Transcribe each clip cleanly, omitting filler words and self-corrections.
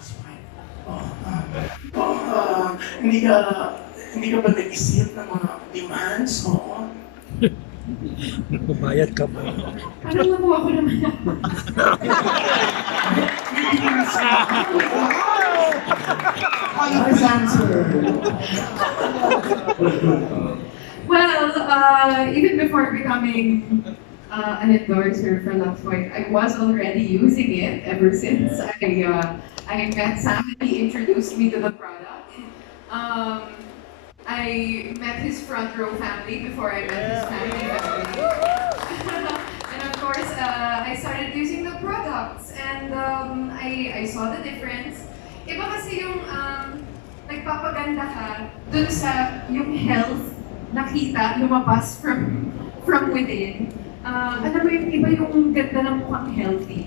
last wife. Hindi ka ba nag-isip ng mga demands? Oo. Nagbabayad ka ba? Parang nakuha ko naman. Nice answer. Well, even before becoming an endorser for Lux White, I was already using it ever since I met Sam and he introduced me to the product. I met his front row family before I met his family. And of course, I started using the products and I saw the difference. Iba kasi yung nagpapaganda ka dun sa yung health nakita, lumabas from within. Alam mo yung iba yung ganda ng mukhang healthy.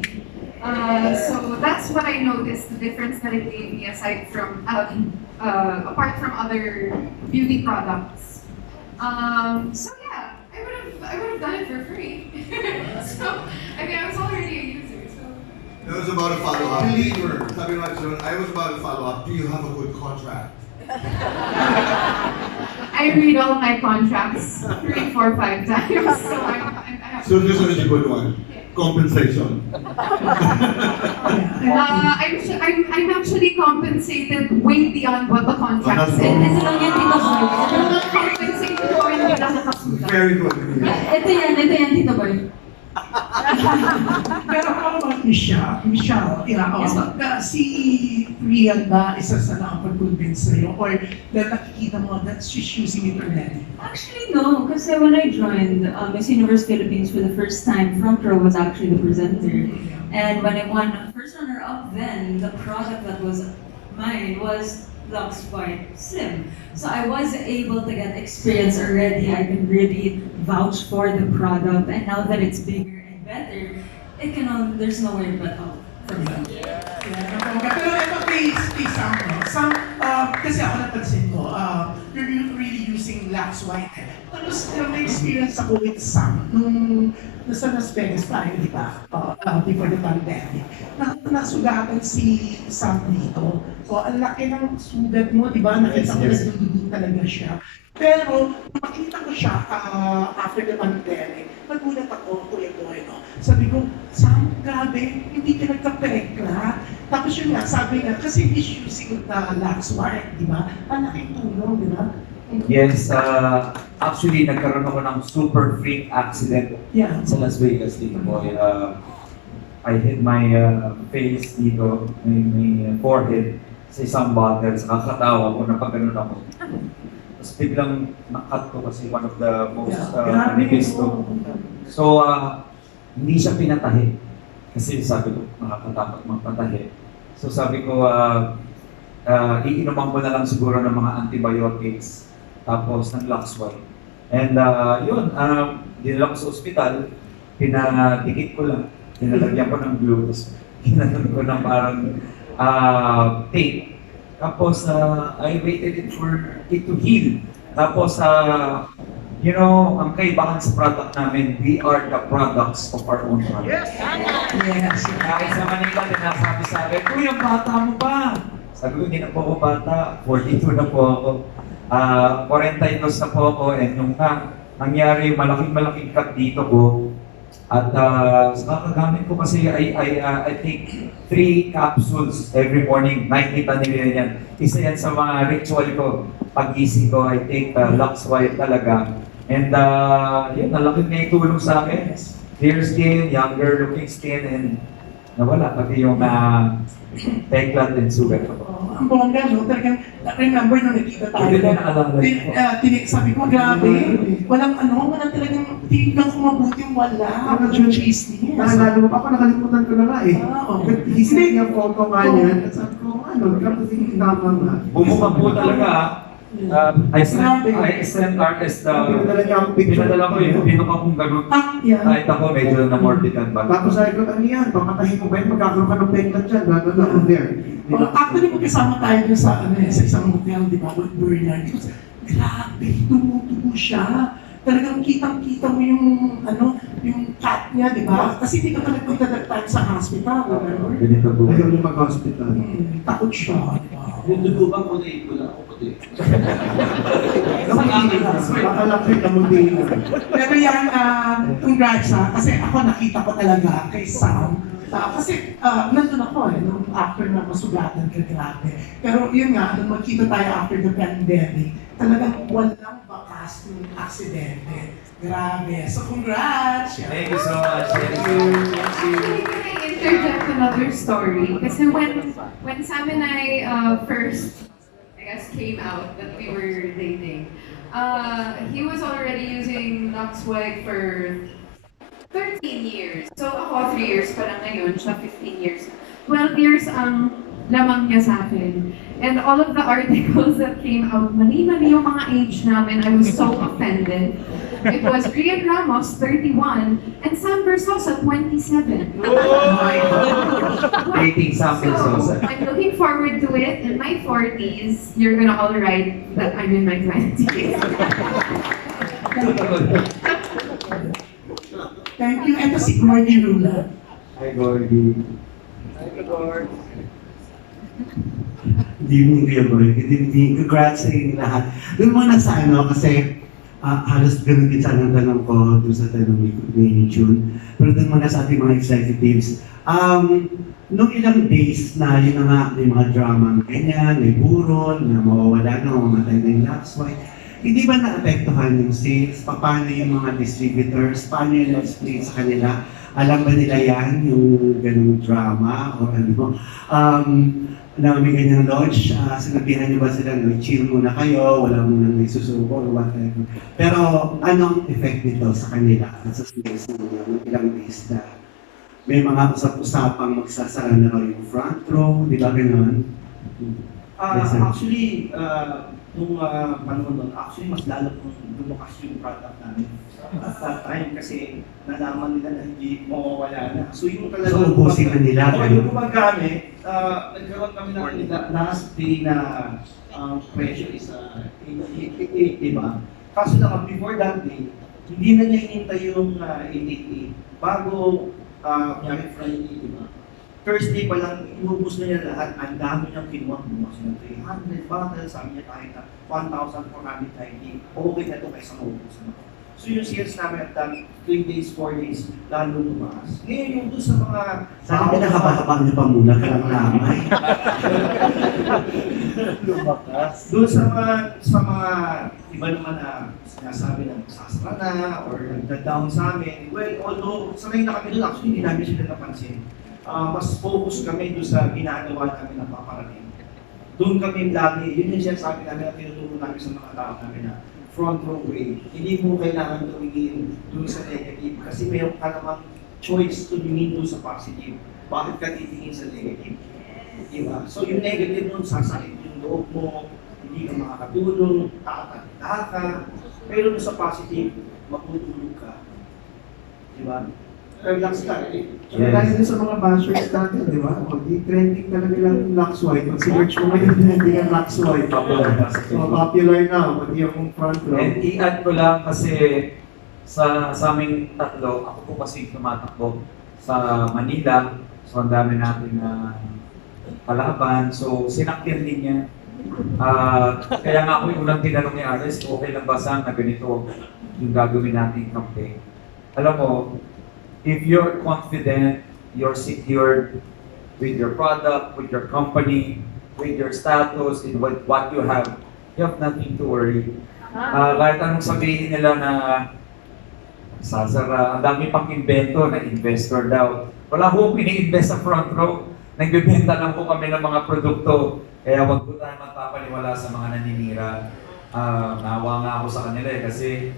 So that's what I noticed, the difference that it gave me aside from, apart from other beauty products. So yeah, I would have done it for free. So, I mean, I was already a user, so. I was about to follow up. Sabi nga, so I was about to follow up. Do you have a good contract? I read all my contracts 3, 4, 5 times, so So this one is a good one. Compensation. I'm actually compensated way beyond what the contract That's said. all. Ito lang yan, Tito Boy. Compensated ko hindi lang nakasulat. Very good. Ito yan, Tito Boy. Pero how about Michelle? Michelle, Yes, si Rian ba isa sa nakapag-convince sa'yo? Or dahil nakikita mo that she's using it already? Actually, no. Kasi when I joined Miss Universe Philippines for the first time, front row was actually the presenter. And when I won first runner-up, then the product that was mine was Lux White Slim. So I was able to get experience already. I can really vouch for the product. And now that it's bigger and better, there's no way but up from that. Pero ito kay Sam, no? Sam, kasi ako napansin ko, you're really using Lux White. Tapos may experience ako with Sam nung nasa Las Vegas tayo, di ba? Before the pandemic. Nasugatan si Sam dito. O, ang laki ng sugat mo, di ba? Nakita ko na dudugo talaga siya. Pero, makita ko siya after the pandemic. Nagulat ako, Kuya Boy, no? Sabi ko, Sam, grabe, hindi ka nagka-pekla. Tapos yun nga, sabi nga, kasi he's using Lux White, di ba? Ang laking tulong, di ba? Yes, actually nagkaroon ako ng super freak accident Yeah. sa Las Vegas dito boy. I hit my face dito, may forehead sa isang bottle, sa kakatawa ko, napagano'n ako. Tapos biglang nakat ko kasi one of the most biggest to. So, hindi siya pinatahi. Kasi sabi ko, nakakatakot magpatahi. So sabi ko, iinuman ko na lang siguro ng mga antibiotics. Tapos ng Lux White. And yun, dinala ko sa ospital, pinadikit ko lang, pinalagyan ko ng glue, tapos ginanon ko ng parang tape. Tapos I waited for it to heal. Tapos, you know, ang kaibahan sa product namin, we are the products of our own product. Yes! Kahit sa Manila, nasabi sa akin, "Uy, ang bata mo ba?" Sabi ko, hindi na po ako bata, 42 na po ako. 42 na po ako, and nung nangyari yung malaking cut dito ko, at sa kakagamit ko kasi I take 3 capsules every morning, nakikita nila yan. Isa yan sa mga ritual ko, pag-gising ko, I take Lux White talaga. And yun, nalaking na itulong sa akin. Clear skin, younger looking skin, and nawala pati yung peklat and sugat ko. Ang bongga, no? Talagang, remember nung nakita tayo. Hindi na naalala yun. Sabi ko, grabe. Walang talagang tinignan ko mabuti yung wala. Yung chismis. Naalala mo pa ako, nakalimutan ko na nga eh. Hindi niya photo nga niyan. At sabi ko, tapos hindi tama nga. Bumuka po talaga. I sent artist, Pinadala niya ang picture. pinadala ko yung binuka kong ganun. Yeah. Kahit ako medyo namorbidan ba. Tapos sabi ko, ano yan? Papatahin mo ba yun? Magkakaroon ka ng peklat dyan. Gano'n ako there. Actually, magkasama tayo dun sa isang hotel, di ba, with Bernard. Grabe, tumutubo siya. talagang kitang-kita mo yung, yung cat niya, di ba? Kasi hindi ka pa nagpunta that time sa hospital, remember? Ganito po. Ayaw niya mag-hospital. Takot siya, di ba? Yung dugo ba puti? Wala ako puti. Makalaki ka mo din. Pero yan, congrats ha, kasi ako nakita ko talaga kay Sam. Kasi nandun ako nung after na masugatan ka, grabe. Pero yun nga, nung magkita tayo after the pandemic, talagang walang bakas ng aksidente. Grabe. So congrats! Thank you so much. Thank you. Actually, can I interject another story? Kasi when Sam and I first, I guess, came out that we were dating, he was already using Lux White for 13 years. So ako, 3 years pa lang ngayon, siya 15 years. 12 years ang lamang niya sa akin. And all of the articles that came out, mali-mali yung mga age namin. I was so offended. It was Rian Ramos, 31, and Sam Versosa, 27. Oh my God! Dating Sam So, Versosa. I'm looking forward to it. In my 40s, you're gonna all write that I'm in my 20s. Thank you. Ito si Gordy Rula. Hi, Gordy. Good evening, Kuya Boy. Good evening. Congrats sa inyo lahat. Doon muna sa kasi halos ganun din sana ang tanong ko doon sa tanong ni June. Pero doon muna sa ating mga executives. Nung ilang days na yun na nga, may mga drama ganyan, may burol, na mawawala na, mamamatay na yung Lux White. Hindi ba naapektuhan yung sales? Paano yung mga distributors? Paano yung explain sa kanila? Alam ba nila yan, yung ganung drama? O ano? Na may ganyang launch, sinabihan niyo ba sila na chill muna kayo, wala munang may susuko, or whatever. Pero anong effect nito sa kanila at sa sales ng ilang days na may mga usap-usapang magsasara na raw yung front row, di ba gano'n? Yes, sir. Actually, nung panahon nun, actually mas lalo kung lumakas yung product namin. At that time kasi nalaman nila na hindi mawawala na. So yung talaga... So ubusin na nila, Oo, ganun? yung gumagamit, nagkaroon kami ng last day na presyo is 888, diba? Kaso lang, before that day, hindi na niya hinintay yung 888 bago kunyari Friday, diba? Thursday pa lang, inubos na niya lahat. Ang dami niyang kinuha. Bumas na 300 bottles. Sabi niya kahit na 1,490. Okay na ito kaysa maubos na. So yung sales namin at that 3 days, 4 days, lalo tumaas. Ngayon yung doon sa mga... Sana pinakabakabang niyo pa muna ka lang lamay. Doon sa mga iba naman na sinasabi na sasara na or nagda-down sa amin. Well, although sanay na kami doon, actually hindi namin sila napansin. Mas focus kami doon sa ginagawa namin na paparating. Doon kami lagi, yun yung sinasabi namin na tinuturo namin sa mga tao namin na front row way. Hindi mo kailangan tumingin doon sa negative kasi mayroon ka namang choice tumingin doon sa positive. Bakit ka titingin sa negative? Diba? So yung negative nun, sasakit yung loob mo, hindi ka makakatulong, tatanda ka. Pero doon sa positive, matutulog ka. Diba? Relax ka. Yes. Dahil din sa mga bashers natin, di ba? Trending talaga lang yung Lux White. Pag si-search mo ngayon, trending ang Lux White. So, popular na, pati yung front row. And i-add ko lang kasi sa aming tatlo, ako po kasi tumatakbo sa Manila. So ang dami natin na kalaban. So sinakyan din niya. Kaya nga ako yung unang tinanong ni Ares, okay lang ba Sam na ganito yung gagawin natin campaign? Alam mo, if you're confident, you're secured with your product, with your company, with your status, in what you have nothing to worry. Kahit anong sabihin nila na sasara, ang dami pang invento na investor daw. Wala ho ini-invest sa front row. Nagbibenta lang po kami ng mga produkto. Kaya wag po tayo magpapaniwala sa mga naninira. Nawa nga ako sa kanila kasi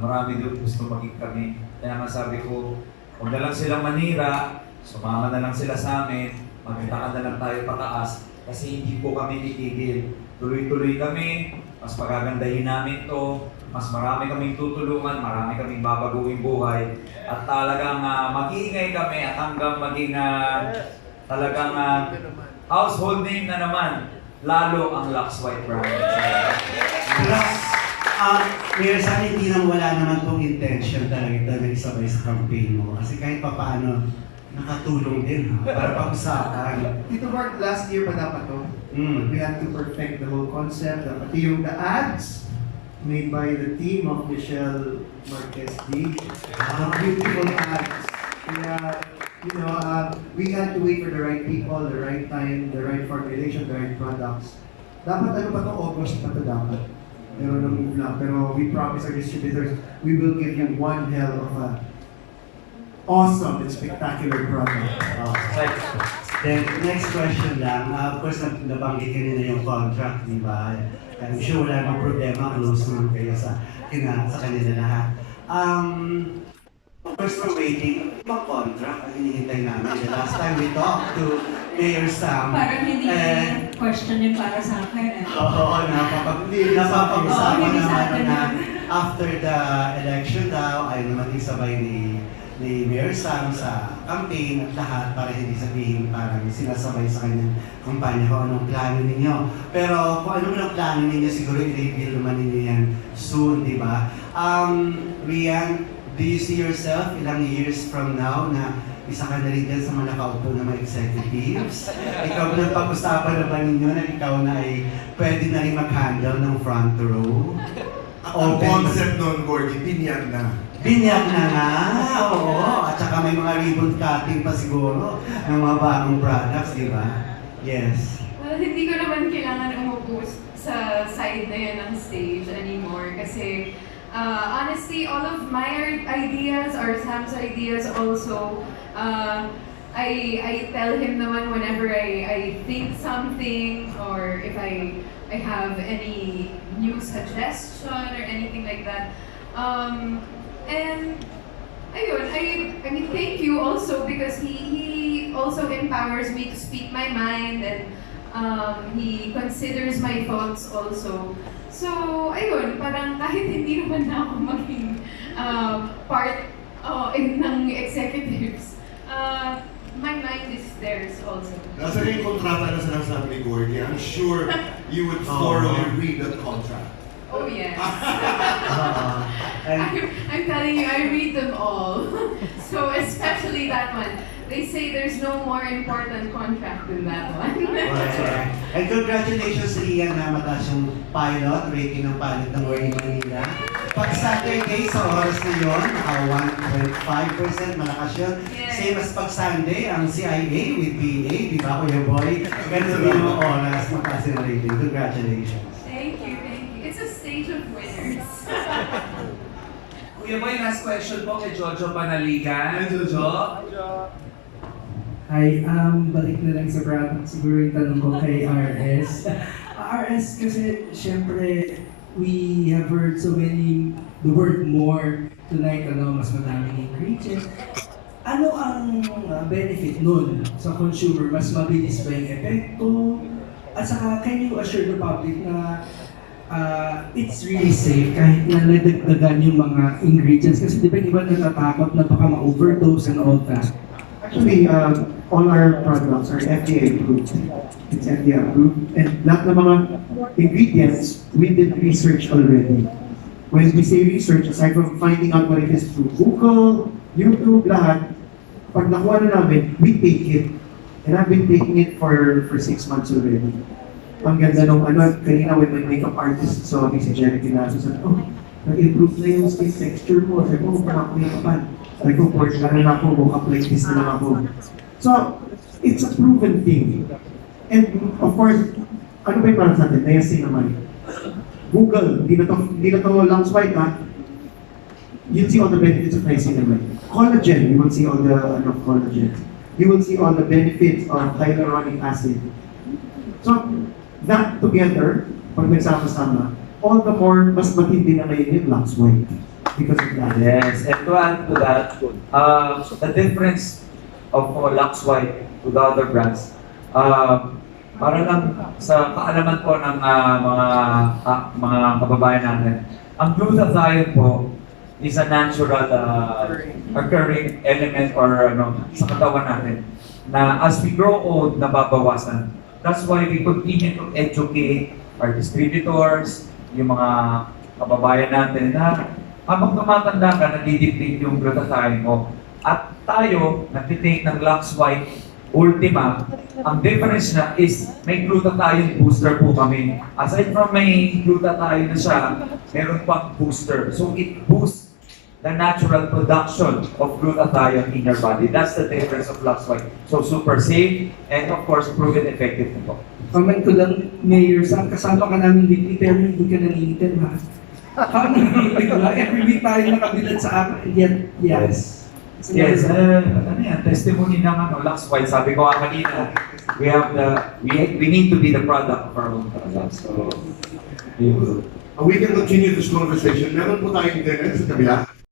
marami doon gusto maging kami. Kaya nga sabi ko, huwag na lang silang manira, sumama na lang sila sa amin, magpunta na lang tayo pataas, kasi hindi po kami titigil. Tuloy-tuloy kami, mas pagagandahin namin to, mas marami kaming tutulungan, marami kaming babaguhin buhay, at talagang mag-iingay kami at hanggang maging talagang household name na naman, lalo ang Lux White brand. Mayor, sana hindi nang wala naman pong intention talaga ito na isabay sa campaign mo. Kasi kahit pa paano, nakatulong din ha, para pag-usapan. Tito Mark, last year pa dapat to. We had to perfect the whole concept. Pati yung the ads made by the team of Michelle Marquez D. Beautiful ads. Kaya, we had to wait for the right people, the right time, the right formulation, the right products. Dapat ano pa to, August pa to dapat. Pero nang-move lang. Pero we promise our distributors, we will give you one hell of a awesome and spectacular product. Then, next question lang. Of course, nabanggit ka na yung contract, di ba? I'm sure wala namang problema, close naman kayo sa kanila lahat. Of course, we're waiting. Ibang contract ang hinihintay namin. The last time we talked to Mayor Sam. Parang hindi question yun para sa akin. Oo, napapag-usapan hindi sa naman akin na yun. after the election daw, ay naman isabay ni Mayor Sam sa campaign at lahat para hindi sabihin parang sinasabay sa kanyang kampanya kung anong plano ninyo. Pero kung anong plano ninyo, siguro i-reveal naman ninyo yan soon, di ba? Rian, do you see yourself ilang years from now na isa ka na rin dyan sa mga nakaupo na mga executives? Ikaw na pag-usapan na ba ninyo na ikaw na ay pwede na rin mag-handle ng front row? Ang concept nun, Gordy, binyag na. Binyag na nga, oo. At saka may mga ribbon cutting pa siguro ng mga bagong products, di ba? Yes. Well, hindi ko naman kailangan umupo sa side na yan ng stage anymore kasi honestly, all of my ideas or Sam's ideas also, I tell him naman whenever I think something or if I have any new suggestion or anything like that. And ayun, I mean, thank you also because he also empowers me to speak my mind and he considers my thoughts also. So, ayun, parang kahit hindi naman na ako maging part ng executives, my mind is theirs also. Nasa rin yung kontrata na sinasabi ni Gordy, I'm sure you would thoroughly read that contract. Oh yes. And I'm telling you, I read them all. So especially that one. They say there's no more important contract than that one. And congratulations, Rian, na mataas yung pilot, rating ng pilot ng World Manila. Pag Saturday, sa oras na yun, naka 1.5%, malakas yun. Yes. Same as pag Sunday, ang CIA with PA, di ba, Kuya Boy? Ganun din yung oras, mataas yung rating. Congratulations. Thank you, thank you. It's a stage of winners. Kuya Boy, last question po kay Jojo Panaligan. Jojo? Hi, balik na lang sa product. Siguro yung tanong ko kay RS. RS kasi, syempre, we have heard so many, the word more tonight, mas madaming ingredients. Ano ang benefit nun sa consumer? Mas mabilis ba yung epekto? At saka, can you assure the public na it's really safe kahit na nadagdagan yung mga ingredients? Kasi di ba iba natatakot na baka ma-overdose and all that? Actually, all our products are FDA approved. It's FDA approved. And lahat ng mga ingredients, we did research already. When we say research, aside from finding out what it is through Google, YouTube, lahat, pag nakuha na namin, we take it. And I've been taking it for 6 months already. Ang ganda nung kanina when my makeup artist saw me, si Jerry Pinazo, sabi, oh, nag-improve na yung skin texture mo. Sabi ko, makakuyakapan. Sabi ko, Port, na ako, woke up like this na lang ako. So, it's a proven thing. And of course, ano ba yung products natin? Niacinamide. Google, hindi na to lungs white, ha? You'll see all the benefits of niacinamide. Collagen, you will see all the collagen. You will see all the benefits of hyaluronic acid. So, that together, pag nagsama-sama, all the more, mas matindi na ngayon yung lungs white. Because of that. Yes, and to add to that, the difference of Lux White to the other brands, para lang sa kaalaman po ng mga kababayan natin, ang glutathione po is a natural occurring element or sa katawan natin na as we grow old, nababawasan. That's why we continue to educate our distributors, yung mga kababayan natin na habang tumatanda ka, nadideplete yung glutathione mo. At tayo, nagtitake ng Lux White Ultima. Ang difference na is may glutathione booster po kami. Aside from may glutathione na siya, meron pang booster. So it boosts the natural production of glutathione in your body. That's the difference of Lux White. So super safe and of course proven effective po. Comment ko lang, Mayor Sam, kasama ka namin weekly pero hindi ka nangingitin, ha? Paano bigla? Every week tayo nakabilan sa akin, and yet, yes. Yes, ano yan, testimony ng Lux White. Sabi ko kanina, we need to be the product of our own products. So, We can continue this conversation. Meron po tayong internet sa kabila.